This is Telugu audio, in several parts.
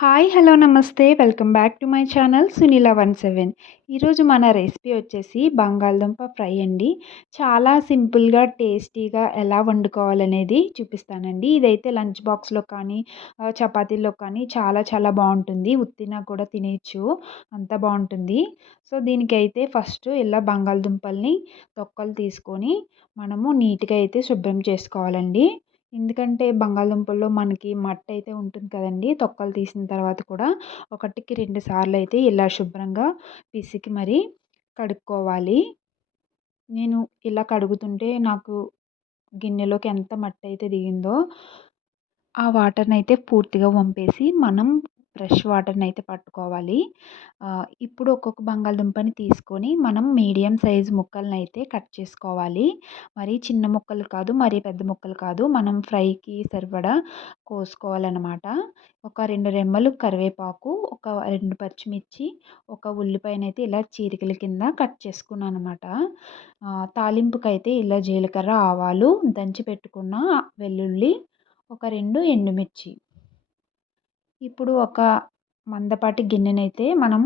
హాయ్! హలో! నమస్తే. Welcome back to my channel సునీల17. ఈరోజు మన రెసిపీ వచ్చేసి బంగాళదుంప ఫ్రై అండి. చాలా సింపుల్‌గా, టేస్టీగా ఎలా వండుకోవాలనేది చూపిస్తానండి. ఇదైతే లంచ్ బాక్స్‌లో కానీ, చపాతీల్లో కానీ చాలా చాలా బావుంటుంది. ఉత్తినా కూడా తినేయొచ్చు. అంత బావుంటుంది. సో, దీనికైతే ఫస్ట్ ఇలా బంగాళదుంపల్ని తొక్కలు తీసుకొని మనము నీట్‌గా అయితే శుభ్రం చేసుకోవాలండి. ఎందుకంటే బంగాళదుంపల్లో మనకి మట్టయితే ఉంటుంది కదండీ! తొక్కలు తీసిన తర్వాత కూడా ఒకటికి 2 సార్లయితే ఇలా శుభ్రంగా పిసికి మరి కడుక్కోవాలి. నేను ఇలా కడుగుతుంటే నాకు గిన్నెలోకి ఎంత మట్టయితే దిగిందో ఆ వాటర్‌నైతే పూర్తిగా వంపేసి మనం ఫ్రెష్ వాటర్‌నైతే పట్టుకోవాలి. ఇప్పుడు ఒక్కొక్క బంగాళదుంపని తీసుకొని మనం మీడియం సైజ్ ముక్కలనైతే కట్ చేసుకోవాలి. మరీ చిన్న ముక్కలు కాదు, మరీ పెద్ద ముక్కలు కాదు. మనం ఫ్రైకి సరిపడా కోసుకోవాలనమాట. ఒక 2 రెమ్మలు కరివేపాకు, ఒక 2 పచ్చిమిర్చి, ఒక ఉల్లిపాయనైతే ఇలా చీలికల కింద కట్ చేసుకున్నాననమాట. తాలింపుకైతే ఇలా జీలకర్ర, ఆవాలు, దంచి పెట్టుకున్న వెల్లుల్లి, ఒక 2 ఎండుమిర్చి. ఇప్పుడు ఒక మందపాటి గిన్నెనైతే మనం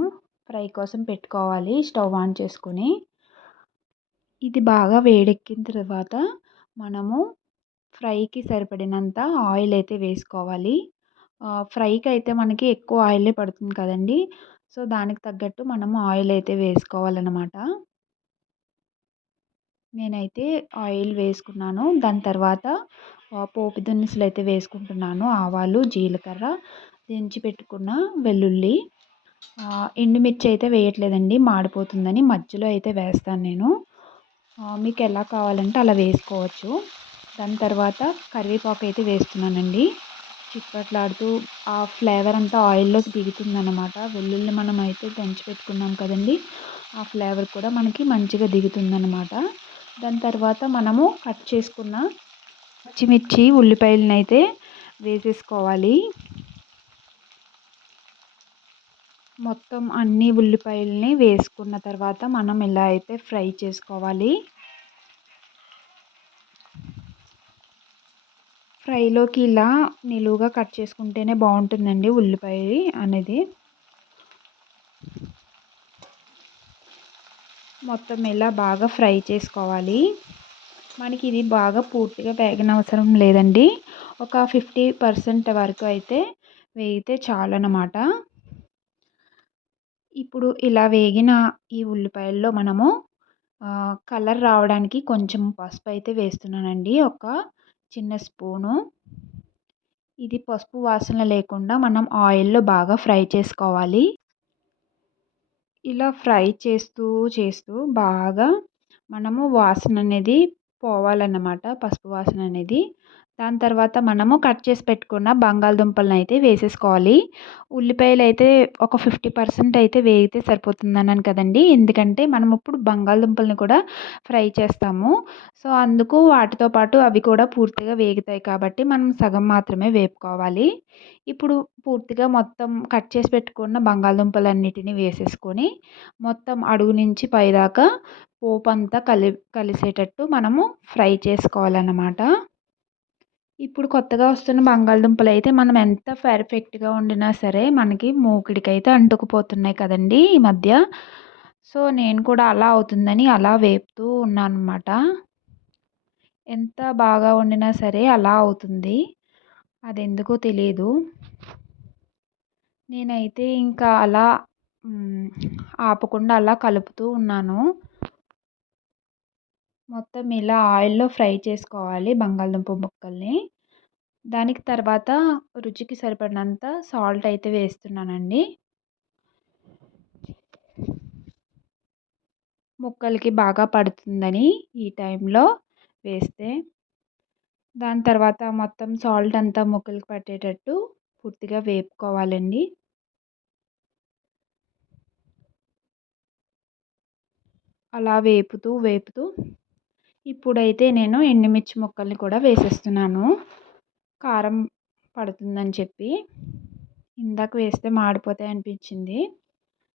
ఫ్రై కోసం పెట్టుకోవాలి. స్టవ్ ఆన్ చేసుకొని. ఇది బాగా వేడెక్కిన తర్వాత మనము ఫ్రైకి సరిపడినంత ఆయిల్ అయితే వేసుకోవాలి. ఫ్రైకి అయితే మనకి ఎక్కువ ఆయిలే పడుతుంది కదండీ! సో, దానికి తగ్గట్టు మనము ఆయిల్ అయితే వేసుకోవాలనమాట. నేనైతే ఆయిల్ వేసుకున్నాను. దాని తర్వాత పోపు దినుసులైతే వేసుకుంటున్నాను. ఆవాలు, జీలకర్ర, దంచి పెట్టుకున్న వెల్లుల్లి, ఎండుమిర్చి అయితే వేయట్లేదండి మాడిపోతుందని. మధ్యలో అయితే వేస్తాను నేను. మీకు ఎలా కావాలంటే అలా వేసుకోవచ్చు. దాని తర్వాత కరివేపాకు అయితే వేస్తున్నానండి. చిట్పట్లాడుతూ ఆ ఫ్లేవర్ అంతా ఆయిల్లోకి దిగుతుందనమాట. వెల్లుల్లి మనం అయితే దంచి పెట్టుకున్నాం కదండీ! ఆ ఫ్లేవర్ కూడా మనకి మంచిగా దిగుతుందనమాట. దాని తర్వాత మనము కట్ చేసుకున్న పచ్చిమిర్చి, ఉల్లిపాయలనైతే వేసేసుకోవాలి. మొత్తం అన్ని ఉల్లిపాయలని వేసుకున్న తర్వాత మనం ఇలా అయితే ఫ్రై చేసుకోవాలి. ఫ్రైలోకి ఇలా నిలువుగా కట్ చేసుకుంటేనే బాగుంటుందండి ఉల్లిపాయ అనేది. మొత్తం ఇలా బాగా ఫ్రై చేసుకోవాలి. మనకి ఇది బాగా పూర్తిగా వేగనవసరం లేదండి. ఒక 50% వరకు అయితే వేగితే చాలన్నమాట. ఇప్పుడు ఇలా వేగిన ఈ ఉల్లిపాయల్లో మనము కలర్ రావడానికి కొంచెం పసుపు అయితే వేస్తున్నానండి. ఒక చిన్న స్పూను. ఇది పసుపు వాసన లేకుండా మనం ఆయిల్‌లో బాగా ఫ్రై చేసుకోవాలి. ఇలా ఫ్రై చేస్తూ చేస్తూ బాగా మనము వాసన అనేది పోవాలన్నమాట. పసుపు వాసన అనేది. దాని తర్వాత మనము కట్ చేసి పెట్టుకున్న బంగాళదుంపలను అయితే వేసేసుకోవాలి. ఉల్లిపాయలు అయితే ఒక 50% అయితే వేగితే సరిపోతుందన్నాను కదండీ! ఎందుకంటే మనం ఇప్పుడు బంగాళదుంపలను కూడా ఫ్రై చేస్తాము. సో, అందుకు వాటితో పాటు అవి కూడా పూర్తిగా వేగుతాయి కాబట్టి మనం సగం మాత్రమే వేపుకోవాలి. ఇప్పుడు పూర్తిగా మొత్తం కట్ చేసి పెట్టుకున్న బంగాళదుంపలన్నిటిని వేసేసుకొని మొత్తం అడుగు నుంచి పైదాకా పోపంతా కలిసేటట్టు మనము ఫ్రై చేసుకోవాలన్నమాట. ఇప్పుడు కొత్తగా వస్తున్న బంగాళదుంపలైతే మనం ఎంత పర్ఫెక్ట్‌గా వండినా సరే మనకి మూకిడికైతే అంటుకుపోతున్నాయి కదండీ ఈ మధ్య. సో, నేను కూడా అలా అవుతుందని అలా వేపుతూ ఉన్నానన్నమాట. ఎంత బాగా వండినా సరే అలా అవుతుంది. అదెందుకో తెలీదు. నేనైతే ఇంకా అలా హ్మ్. ఆపకుండా అలా కలుపుతూ ఉన్నాను. మొత్తం ఇలా ఆయిల్‌లో ఫ్రై చేసుకోవాలి బంగాళదుంప ముక్కల్ని. దానికి తర్వాత రుచికి సరిపడినంత సాల్ట్ అయితే వేస్తున్నానండి. ముక్కలకి బాగా పడుతుందని ఈ టైంలో వేస్తే. దాని తర్వాత మొత్తం సాల్ట్ అంతా ముక్కలకి పట్టేటట్టు పూర్తిగా వేపుకోవాలండి. అలా వేపుతూ వేపుతూ ఇప్పుడైతే నేను ఎండుమిర్చి ముక్కల్ని కూడా వేసేస్తున్నాను. కారం పడుతుందని చెప్పి. ఇందాక వేస్తే మాడిపోతాయి అనిపించింది.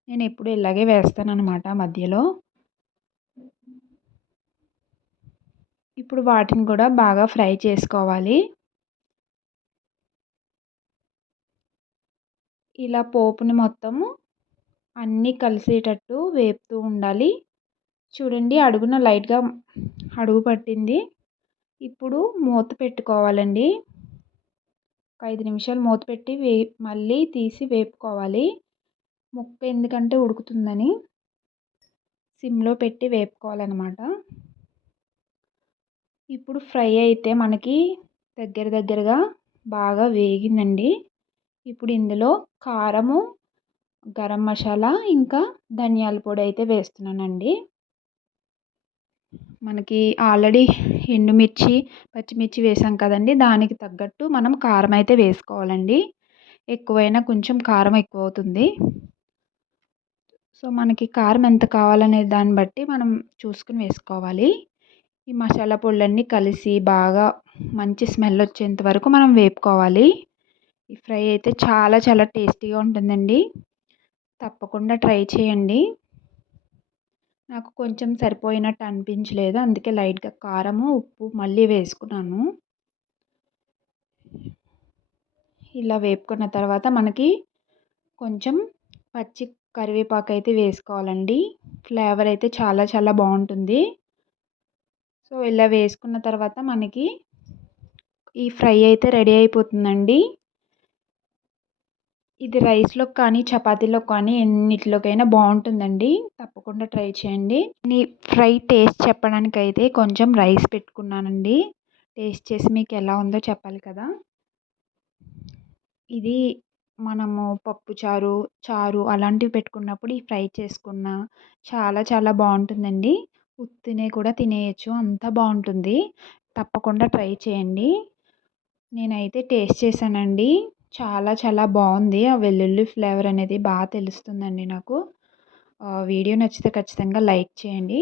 నేను ఎప్పుడు ఇలాగే వేస్తానన్నమాట మధ్యలో. ఇప్పుడు వాటిని కూడా బాగా ఫ్రై చేసుకోవాలి. ఇలా పోపుని మొత్తము అన్నీ కలిసేటట్టు వేపుతూ ఉండాలి. చూడండి అడుగున లైట్‌గా అడుగు పట్టింది. ఇప్పుడు మూత పెట్టుకోవాలండి. ఒక 5 నిమిషాలు మూత పెట్టి మళ్ళీ తీసి వేపుకోవాలి. ముక్క ఎందుకంటే ఉడుకుతుందని సిమ్‌లో పెట్టి వేపుకోవాలనమాట. ఇప్పుడు ఫ్రై అయితే మనకి దగ్గరగా బాగా వేగిందండి. ఇప్పుడు ఇందులో కారము, గరం మసాలా, ఇంకా ధనియాల పొడి అయితే వేస్తున్నానండి. మనకి ఆల్రెడీ ఎండుమిర్చి, పచ్చిమిర్చి వేసాం కదండీ! దానికి తగ్గట్టు మనం కారం అయితే వేసుకోవాలండి. ఎక్కువైనా కొంచెం కారం ఎక్కువవుతుంది. సో, మనకి కారం ఎంత కావాలనే దాన్ని బట్టి మనం చూసుకొని వేసుకోవాలి. ఈ మసాలా పొడులన్నీ కలిసి బాగా మంచి స్మెల్ వచ్చేంత వరకు మనం వేపుకోవాలి. ఈ ఫ్రై అయితే చాలా టేస్టీగా ఉంటుందండి. తప్పకుండా ట్రై చేయండి. నాకు కొంచెం సరిపోయినట్టు అనిపించలేదు. అందుకే లైట్‌గా కారము, ఉప్పు మళ్ళీ వేసుకున్నాను. ఇలా వేపుకున్న తర్వాత మనకి కొంచెం పచ్చి కరివేపాకు అయితే వేసుకోవాలండి. ఫ్లేవర్ అయితే చాలా బాగుంటుంది. సో, ఇలా వేసుకున్న తర్వాత మనకి ఈ ఫ్రై అయితే రెడీ అయిపోతుందండి. ఇది రైస్‌లోకి కానీ, చపాతీలోకి కానీ ఎన్నిటిలోకైనా బాగుంటుందండి. తప్పకుండా ట్రై చేయండి. ఫ్రై టేస్ట్ చెప్పడానికైతే కొంచెం రైస్ పెట్టుకున్నానండి. టేస్ట్ చేసి మీకు ఎలా ఉందో చెప్పాలి కదా! ఇది మనము పప్పుచారు, చారు అలాంటివి పెట్టుకున్నప్పుడు ఈ ఫ్రై చేసుకున్న చాలా బాగుంటుందండి. ఉత్తినే కూడా తినేయొచ్చు. అంత బాగుంటుంది. తప్పకుండా ట్రై చేయండి. నేనైతే టేస్ట్ చేశానండి. చాలా బాగుంది. ఆ వెల్లుల్లి ఫ్లేవర్ అనేది బాగా తెలుస్తుందండి నాకు. వీడియో నచ్చితే ఖచ్చితంగా లైక్ చేయండి.